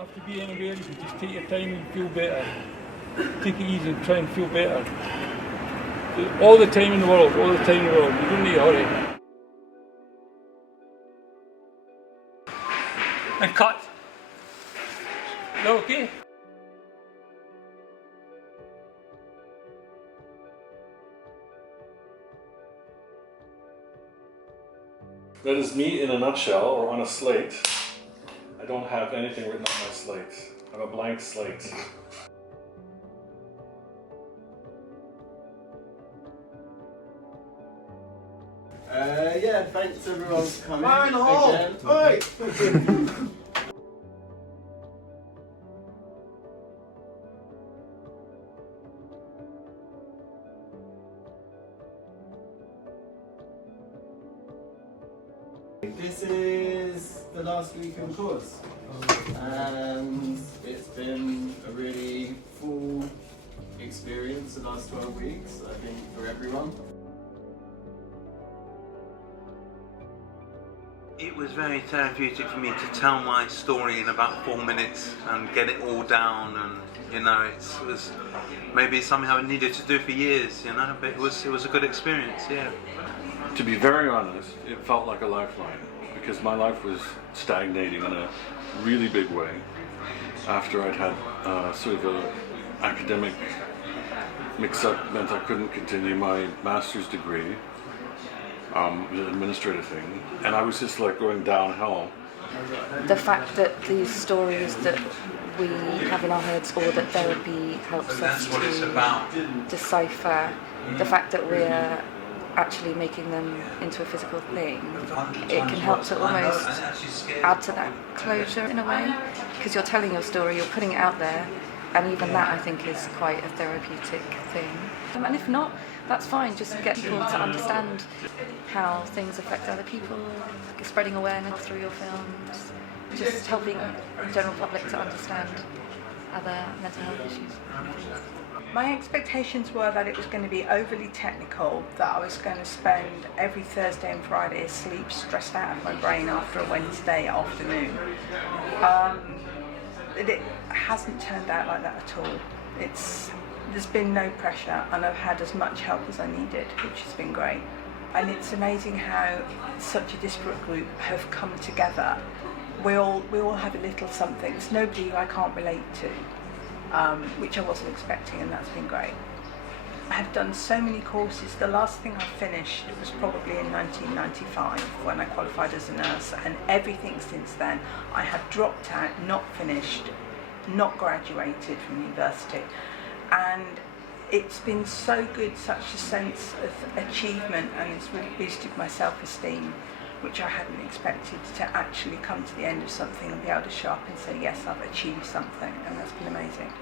have to be anywhere. You can just take your time and feel better. Take it easy and try and feel better. All the time in the world, all the time in the world. You don't need to hurry. And cut. Is that okay? That is me in a nutshell, or on a slate. I don't have anything written on my slate. I'm a blank slate. Yeah, thanks everyone for coming. Fine, again. Oi! This is the last week of the course, and it's been a really full experience the last 12 weeks, I think, for everyone. It was very therapeutic for me to tell my story in about 4 minutes and get it all down, and you know, it was maybe something I needed to do for years, you know, but it was a good experience, yeah. To be very honest, it felt like a lifeline, because my life was stagnating in a really big way after I'd had sort of an academic mix-up meant I couldn't continue my master's degree. The administrative thing, and I was just like going downhill. The fact that these stories that we have in our heads, or that therapy helps us to decipher, the fact that we're actually making them into a physical thing, it can help to almost add to that closure in a way, because you're telling your story, you're putting it out there, and even that I think is quite a therapeutic thing. And if not, that's fine, just get people to understand how things affect other people, spreading awareness through your films, just helping the general public to understand other mental health issues. My expectations were that it was going to be overly technical, that I was going to spend every Thursday and Friday asleep, stressed out of my brain after a Wednesday afternoon. It hasn't turned out like that at all. There's been no pressure, and I've had as much help as I needed, which has been great. And it's amazing how such a disparate group have come together. We all have a little something. There's nobody who I can't relate to, which I wasn't expecting, and that's been great. I have done so many courses. The last thing I finished was probably in 1995 when I qualified as a nurse, and everything since then I have dropped out, not finished, not graduated from university. And it's been so good, such a sense of achievement, and it's really boosted my self-esteem, which I hadn't expected, to actually come to the end of something and be able to show up and say, yes, I've achieved something, and that's been amazing.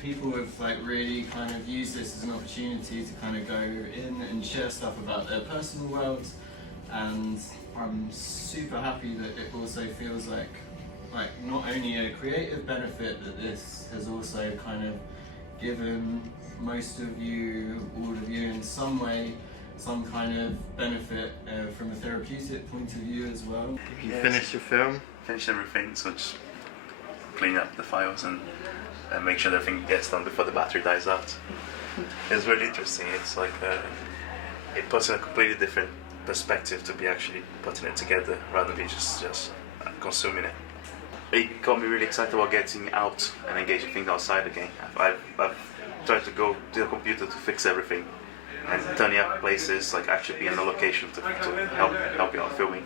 People have really kind of used this as an opportunity to kind of go in and share stuff about their personal worlds, and I'm super happy that it also feels like not only a creative benefit, that this has also kind of given most of you, all of you, in some way, some kind of benefit from a therapeutic point of view as well. You finished your film? Finished everything, so just clean up the files and make sure that everything gets done before the battery dies out. It's really interesting. It's like it puts in a completely different perspective to be actually putting it together rather than be just consuming it. It got me really excited about getting out and engaging things outside again. I've tried to go to the computer to fix everything, and turning up places, like actually being on a location to help you out filming.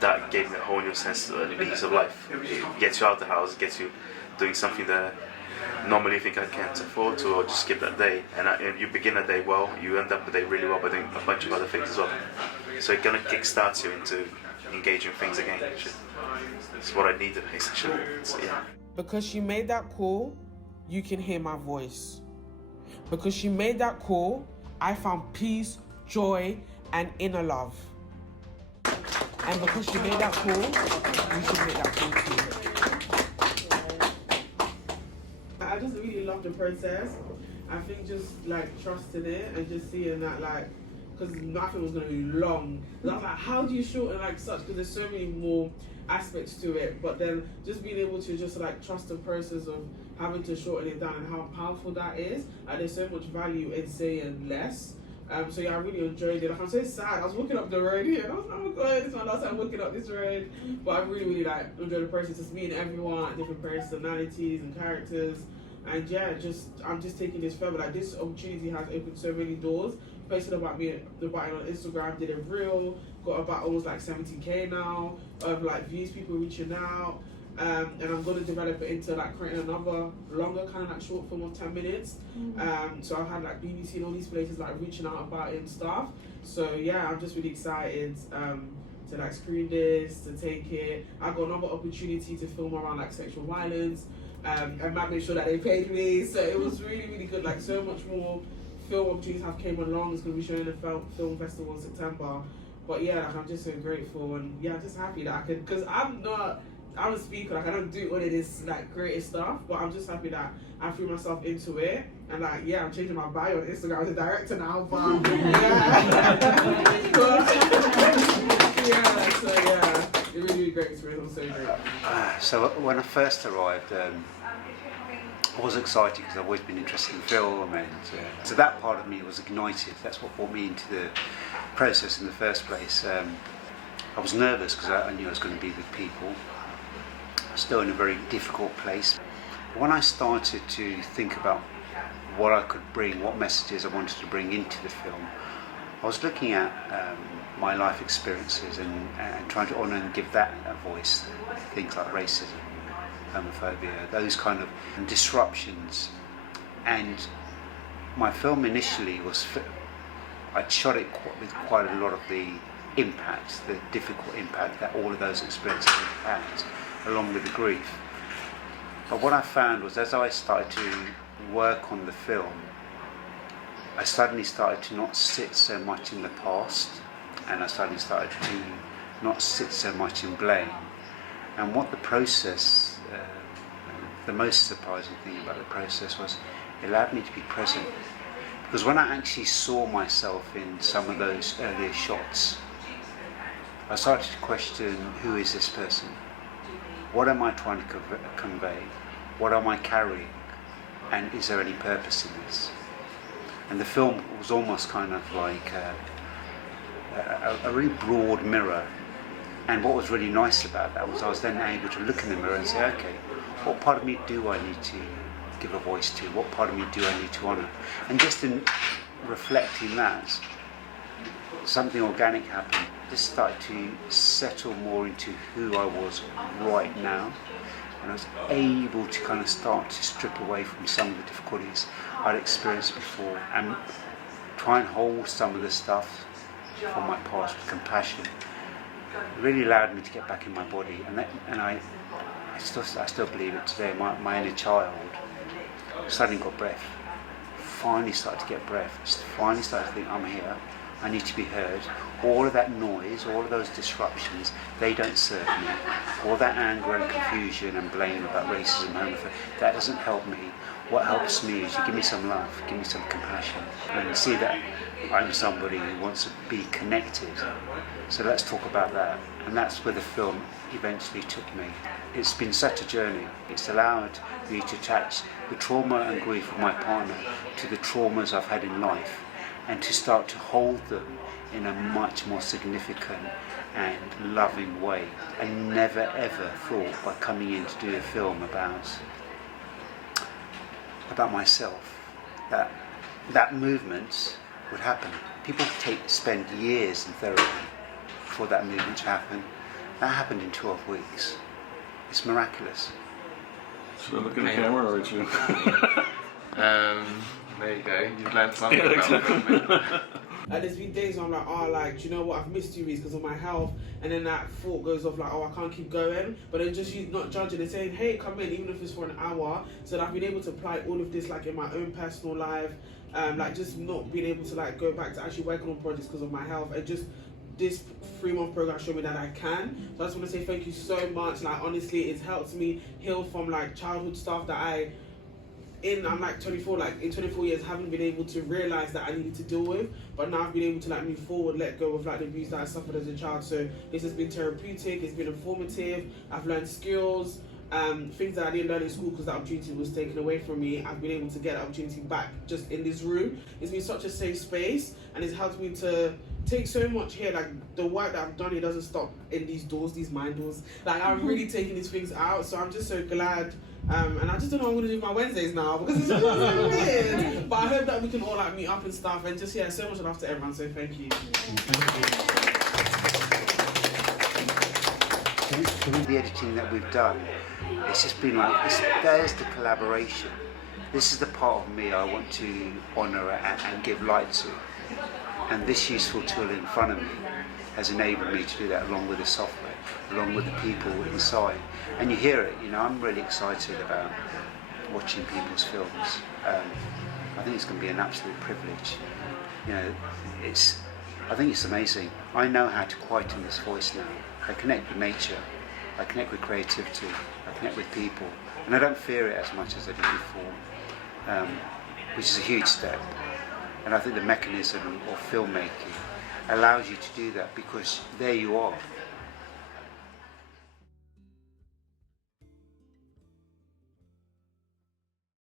That gave me a whole new sense of ease of life. It gets you out of the house, it gets you doing something that normally you think I can't afford to, or just skip that day. And you begin a day well, you end up the day really well by doing a bunch of other things as well. So it kind of kickstarts you into engaging things again. It's what I needed, essentially. So, yeah. Because you made that call, you can hear my voice. Because you made that call, I found peace, joy, and inner love. And because you made that call, you should make that call too. I just really love the process. I think just trusting it and just seeing that because nothing was going to be long. And I was like, how do you shorten like such? Because there's so many more aspects to it. But then just being able to just like trust the process of having to shorten it down and how powerful that is. And there's so much value in saying less. So yeah, I really enjoyed it. Like, I'm so sad. I was walking up the road here and I was like, oh my god, this is my last time walking up this road. But I really like enjoyed the process. Just meeting everyone, different personalities and characters. And yeah, I'm just taking this further. Like, this opportunity has opened so many doors. Posted about me about it on Instagram, did a reel, got about almost like 70k now of like views, people reaching out. And I'm going to develop it into like creating another longer kind of like short film of 10 minutes. So I've had like BBC and all these places like reaching out about it and stuff. So yeah, I'm just really excited to like screen this, to take it. I got another opportunity to film around like sexual violence and might make sure that they paid me. So it was really, really good. Like, so much more film opportunities have came along. It's going to be shown in the film festival in September. But yeah, like, I'm just so grateful and yeah, I'm just happy that I could, because I'm a speaker, like I don't do all of this like creative stuff, but I'm just happy that I threw myself into it. And like, yeah, I'm changing my bio on Instagram as a director now, but yeah. So yeah, it's really, really great experience. I'm so great. So when I first arrived, I was excited because I've always been interested in film, and so that part of me was ignited. That's what brought me into the process in the first place. I was nervous because I knew I was going to be with people. Still in a very difficult place. When I started to think about what I could bring, what messages I wanted to bring into the film, I was looking at my life experiences and trying to honour and give that a voice. Things like racism, homophobia, those kind of disruptions. And my film initially was, I shot it with quite a lot of the impact, the difficult impact that all of those experiences had, along with the grief. But what I found was, as I started to work on the film, I suddenly started to not sit so much in the past, and I suddenly started to not sit so much in blame. And what the process, the most surprising thing about the process was, it allowed me to be present. Because when I actually saw myself in some of those earlier shots, I started to question, who is this person? What am I trying to convey? What am I carrying? And is there any purpose in this? And the film was almost kind of like a really broad mirror. And what was really nice about that was I was then able to look in the mirror and say, okay, what part of me do I need to give a voice to? What part of me do I need to honour? And just in reflecting that, something organic happened. Just started to settle more into who I was right now, and I was able to kind of start to strip away from some of the difficulties I'd experienced before and try and hold some of the stuff from my past with compassion. It really allowed me to get back in my body, and I still believe it today. My inner child suddenly got breath. Finally started to get breath. Finally started to think, I'm here. I need to be heard. All of that noise, all of those disruptions, they don't serve me. All that anger and confusion and blame about racism, homophobia, that doesn't help me. What helps me is you give me some love, give me some compassion, and see that I'm somebody who wants to be connected. So let's talk about that. And that's where the film eventually took me. It's been such a journey. It's allowed me to attach the trauma and grief of my partner to the traumas I've had in life, and to start to hold them in a much more significant and loving way. I never ever thought by coming in to do a film about myself that movement would happen. People spend years in therapy for that movement to happen. That happened in 12 weeks. It's miraculous. Should I look at the camera or should There you go. You've learned something about me. And there's been days I'm like, oh, like, do you know what? I've missed 2 weeks because of my health. And then that thought goes off like, oh, I can't keep going. But then just you not judging and saying, hey, come in, even if it's for an hour. So that I've been able to apply all of this like in my own personal life. Like just not being able to like go back to actually working on projects because of my health. And just this 3-month program showed me that I can. So I just want to say thank you so much. Like honestly, it's helped me heal from like childhood stuff that I I'm like 24, like in 24 years, haven't been able to realise that I needed to deal with, but now I've been able to like move forward, let go of like the abuse that I suffered as a child. So this has been therapeutic, it's been informative, I've learned skills, things that I didn't learn in school because that opportunity was taken away from me. I've been able to get that opportunity back just in this room. It's been such a safe space, and it's helped me to take so much here. Like the work that I've done, it doesn't stop in these doors, these mind doors. Like I'm really taking these things out, so I'm just so glad. And I just don't know what I'm going to do with my Wednesdays now because it's just so weird. But I hope that we can all like meet up and stuff, and just so much love to everyone. So thank you. The editing that we've done, it's just been like there's the collaboration. This is the part of me I want to honour and give light to. And this useful tool in front of me has enabled me to do that, along with the software, along with the people inside. And you hear it, I'm really excited about watching people's films. I think it's going to be an absolute privilege. I think it's amazing. I know how to quieten this voice now. I connect with nature, I connect with creativity, I connect with people, and I don't fear it as much as I did before, which is a huge step. And I think the mechanism of filmmaking allows you to do that because there you are.